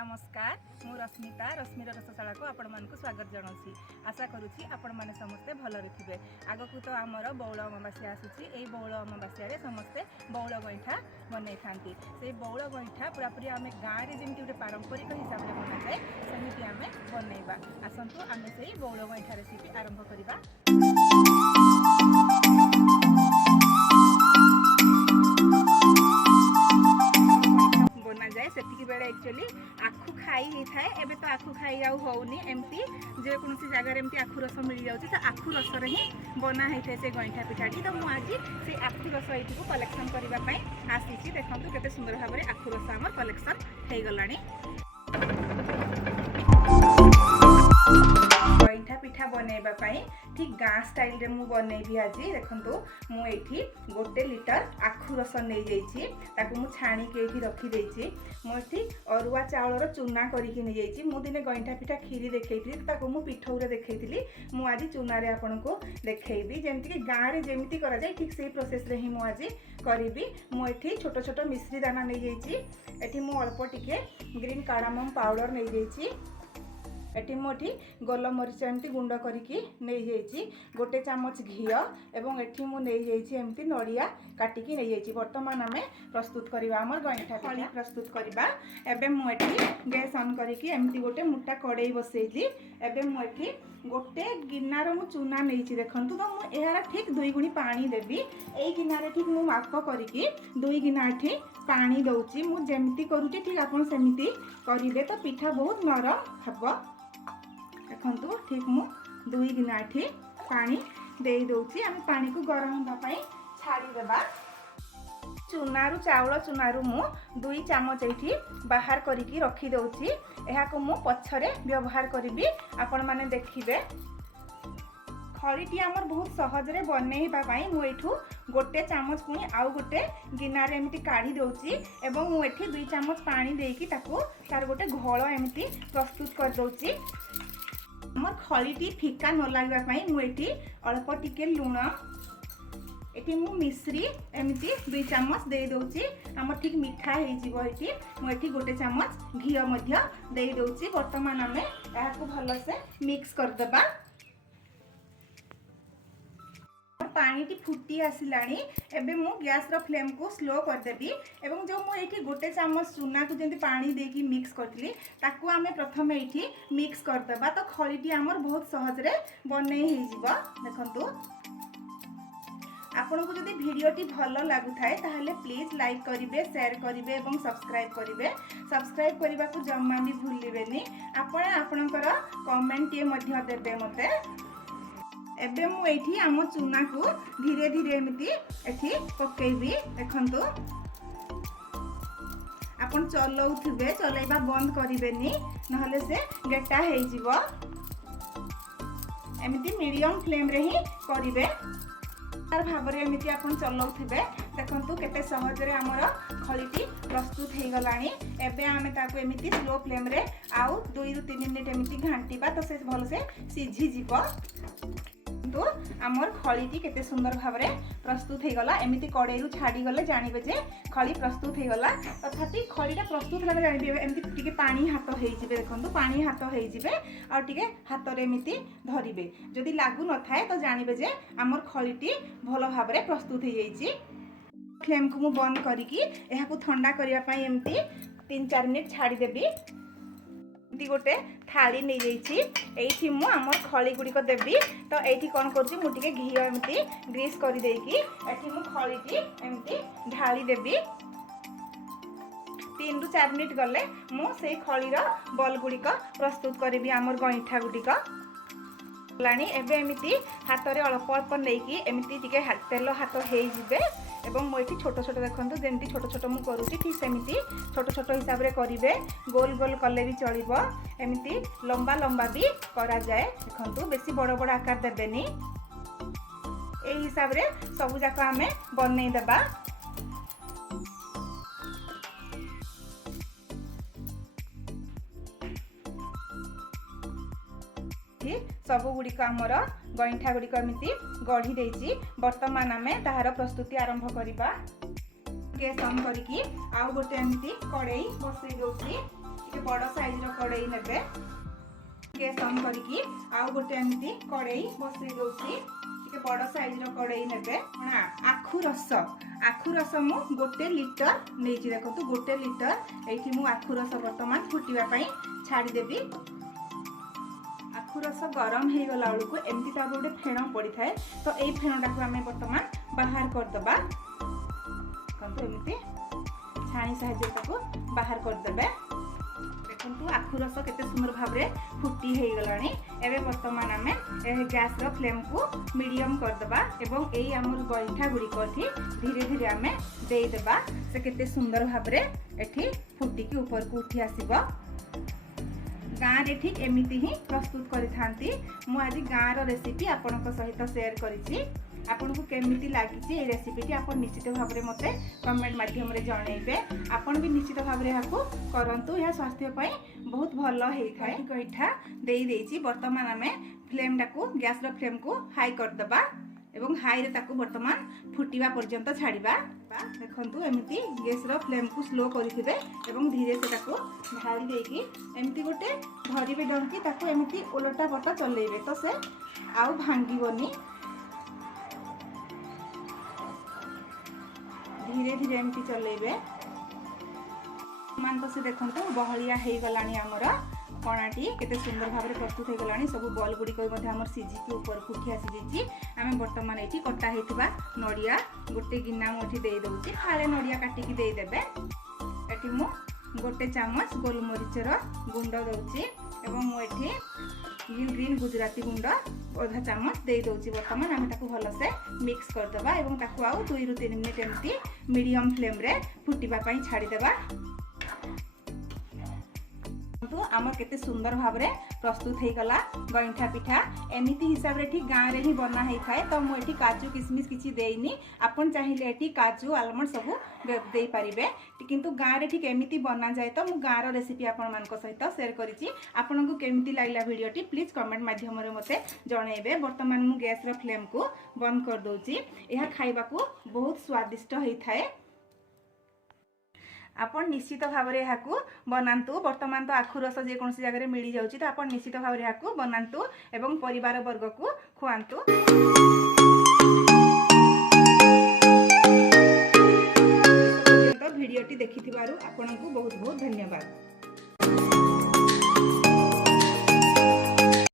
नमस्कार मु रश्मिता रश्मिर रसशाला को आपण मानक स्वागत जनाऊँगी। आशा करुँची आपण मैंने समस्ते भलरे थे। आगक तो आमर बौल अमावास्या आसूची। यही बौल अमावास्या समस्ते बौल गईठा बनई था। से बौल गईठा पूरापूरी आम गाँव में जमी गोटे पारंपरिक हिसाब से बना जाए सेमती आम बनइबा। आसतु आम से बौल गईठा रेसिपी आरंभ करवा। सेतिकी बेले एक्चुअली आखु खाई ही थाए। एबे तो आखु खाई आउ होउनी एमती जे कोनसी जगह एमती आखु रस मिल जाउची तो आखु रस रे ही बना है थे से गईठा पिठाटी। तो मु आज से आखु रस एठी को कलेक्शन करबा पई आसीची। देखंतु केते सुंदर भाबरे आखु रस हमर कलेक्शन हे गलानी। गईठा पिठा बनैबा पई ठीक गाँ स्टाइल रे मु बनैबी। आज देखंतु मु एठी 1 लिटर आखु रस नै जाइछि। ताकू मु छाणी के एठी रखी देछि। मु एठी अरुआ चावलर चूना करिके नै जाइछि। मु दिने गईठा पिठा खीरी देखैथि ताकू मु पिठौरे देखैथिली। मु आज चूना रे आपनको देखैबी जेमति कि गाँ रे जेमति करा जाय ठीक सेही प्रोसेस रे ही मु आज करिबी। मु एठी छोटो छोटो मिश्री दाना नै जाइछि। एठी मु अल्प टिके ग्रीन कार्डामम पाउडर नै जाइछि। एटी मोठी गोलमरीच एमती गुंड करिकी नहीं जाइछि। 1 चामच घी एवं एठी मु नहीं जाइछि एमती नड़िया काटिकी नहीं जाइछि। वर्तमान आमे प्रस्तुत करिबा हमर गईठा पिठा प्रस्तुत करिबा। एबे मु एठी गैस ऑन करिकी एमती गोटे मोटा कड़ाई बसैछि। एबे मु एठी गोटे गिनार मु चूना नैछि। देखंतु तो मु एहारा ठीक 2 गुणी पानी देबी। एई गिनारे ठीक मु माप करिकी 2 गिना एठी पानी दउछि। मु जेमती करूछि ठीक आपन सेमिति करिबे तो पिठा बहुत नरम हबो। देखंतु ठीक मु 2 गिना एठी पानी दे दउछि। आम पानी को गरम होगा पई छाड़ी देबा। चूनारू चावल चूनारू मु 2 चामच एठी बाहर करिकी रखी दउछि। एहा को मु पछरे व्यवहार करिबी। आपण माने देखिबे खळीटी हमर बहुत सहज रे बनेइबा पई मु एठू 1 चामच पुनी आउ गोटे गिनारे एमती काढ़ी दउछि। एवं मु एठी 2 चामच पानी देकी ताको तार गोटे घोळ एमती प्रस्तुत कर दउछि। हमर खळीटी फिका न लागबा पई मु एठी अल्प टिके लूण एठी मु मिश्री एमती 2 चामच दे दउछि। हमर ठीक मिठा हे जिवो। एठी मु एठी 1 चामच घी मध्य दे दउछि। वर्तमान हमें एहा को भलो से मिक्स कर देबा। पानी टी फुटी आसिलानी। एबे मु गैस रो फ्लेम को स्लो कर देबी। एवं जो मु एठी 1 चामच चूना को जेंति पानी देकी मिक्स करथली ताकू आमे प्रथमे एठी मिक्स कर देबा। तो खळीटी हमर बहुत सहज रे बनै हे जिवो। देखंतु आपन को जदी वीडियोटी भलो लागु थाए ताहले प्लीज लाइक करिवे शेयर करिवे एवं सब्सक्राइब करिवे। सब्सक्राइब करबा को जम्मा भी भूलिबेनी। आपण आपनकर कमेंट ये मध्य देबे मते। एबे मु एठी आम चूना को धीरे धीरे एमती एठी पकेइबी। देखंतु आपन चलौथिबे चलैबा बंद करिवेनी नहले से गेटा हे जिवो। एमती मीडियम फ्लेम रे ही करिवे। तार भाबरे एमती आपन चलौथिबे। देखंतु केते सहज रे हमर खळीटी प्रस्तुत हे गलानी। एबे आमे ताको एमती स्लो फ्लेम रे आउ 2 रु 3 मिनिट एमती घांटीबा तो से भल से सिझी जिवो। तो आमर खळीटी केते सुंदर भाबरे प्रस्तुत हे गला। एमिति कड़ाई छाड़ी गले जानिबे जे खळी प्रस्तुत हे गला। तथापि खळीटा प्रस्तुत होला जानिबे एमिति टिके पानी हाथ हे जिबे। देखंतु पानी हाथ हे जिबे आ टिके हाथ रे एमिति धरिबे। जदि लागु न थाए तो जानिबे जे आमर खळीटी भलो भाबरे प्रस्तुत हे जाईची। फ्लेम को मु बंद करिकी एहा को ठंडा करिया पई एमिति 3-4 मिनिट छाड़ी देबी। गोटे थाली नहीं जाइछि। एठी मु हमर खळी गुडी को देबी। तो एठी कोन करछि मु टिके घी एमती ग्रीस करि देकी एठी मु खळीटी एमती ढाली देबी। 3 रु 4 मिनिट गले मु से खळीर बॉल गुडी को प्रस्तुत करबी। हमर गईठा गुडी को लानी एबे एमती हाथ रे अल्प अल्प नेकी एमती टिके तेल हाथ हे जिबे। एवं मु एठी छोटो छोटो देखंतु जेंती छोटो छोटो मु करूची ठीक सेमिति छोटो छोटो हिसाब रे करिवे। गोल गोल कले भी चलिबो। एमिति लंबा लंबा भी करा जाए। देखंतु बेसी बड़ बड़ आकार देबेनी। ए हिसाब रे सब जाका हमें बनै देबा। सब गुडी को हमर गईठा गुडी को एमिति गढ़ी देछि। वर्तमान आमे ताहार प्रस्तुति आरंभ करिबा। गैस ऑन करिकी आउ गोटे एमिति कड़ाई बसै दउछि। टिके बड़ साइज रो कड़ई नेबे गैस ऑन करके आउ गोटे एमती कड़ई बसई दउची टिके बड़ साइज रो कड़ई नेबे आखु रस मु गोटे लिटर नेची देखो गोटे लिटर एठी मु आखु रस वर्तमान फुटिबा पई छाड़ी देबी। आखु रस गरम हो गला बेलू एमती तार गोटे फेण पड़ी थाए तो यही फेणटा को आम बर्तमान बाहर करदबा एमती छाणी साहाय्य बाहर करदे। देखु आखु रस केते सुंदर भाव में फुटी हो गलानी। एबे वर्तमान आम गैस रो फ्लेम को मीडियम करदबा एवं एई आमर गईठा गुड़िक धीरे धीरे आम देदेबा से केते सुंदर भाव में एठी फुटिकी ऊपर को उठी आसीबो। गाँव रे ठीक एमिति ही प्रस्तुत करिथांती। मु आज गाँव रो रेसिपी आपनक सहित शेयर करिछि। आपनको केमिति लागिछि ए रेसिपीटी आपण निश्चित भाव में मते कमेंट माध्यम रे जणैबे। आपण भी निश्चित भाव में याकू करंतु या स्वास्थ्य पई बहुत भलो हेइ थाए। गईठा देई देछि वर्तमान आमे फ्लेम टाकू गैस रो फ्लेम को हाई कर दबा एवं हाई रे ताकू वर्तमान फुटिबा पर्यंत छाड़िबा। देखंतु एमिति गैस रो फ्लेम को स्लो करिथिबे एवं धीरे से ताकू ढाली देकी एमिति गोटे धरिबे डंकी ताकू एमिति उलटा पटा चलेइबे तो से आउ भांगीबोनी। धीरे धीरे एमती चलेइबे मान तो से देखंतु बहलिया हेइ गलानी हमर कणाटी केते सुंदर भाव में प्रस्तुत हो गलानी। सब बॉल गुडी को मध्ये हमर सीजी के ऊपर उठी आसी जेची। आमे वर्तमान एठी कटा हेतिबा नडिया गोटे गिन्ना मोठी देई दउची फाळे नडिया काटी की देई देबे। एठी मु गोटे चामच गोलमरीचर गुंड दउची एवं मु एठी ग्रीन गुजराती गुंड आधा चामच दे दउची। वर्तमान आमे ताकू भलो से मिक्स कर दबा एवं ताकू आउ 2 रु 3 मिनिट एमती मीडियम फ्लेम रे फुटिबा पई छाडी देबा। तो आमर केते सुंदर भाव में प्रस्तुत हो गला गईठा पिठा। एमिति हिसाब रे ठीक गाँव रे ही बना ही थाए तो मु एठी काजू किशमिश किछि देइनी। आपन चाहिए एठी काजू आलमंड सब दे पारिबे किंतु गाँव रे ठीक एमिति बना जाए तो मु गाँव रो रेसिपी आपण मान को सहित शेयर करिछि। आपन को केमिति लागला वीडियोटी प्लीज कमेंट माध्यम रे मते जणैबे। वर्तमान मु गैस रो फ्लेम को बंद कर दउछि। एहा खाइबा को बहुत स्वादिष्ट होई थाए। आपण निश्चित भाव में यहाँ बनातु। वर्तमान तो आखु रस जेकोसी जगह मिल जाऊँगी तो आप निश्चित भाव में यहाँ बनातु एवं परिवार वर्ग को खुआंतु। भिडियोटी देखि आपको बहुत बहुत धन्यवाद।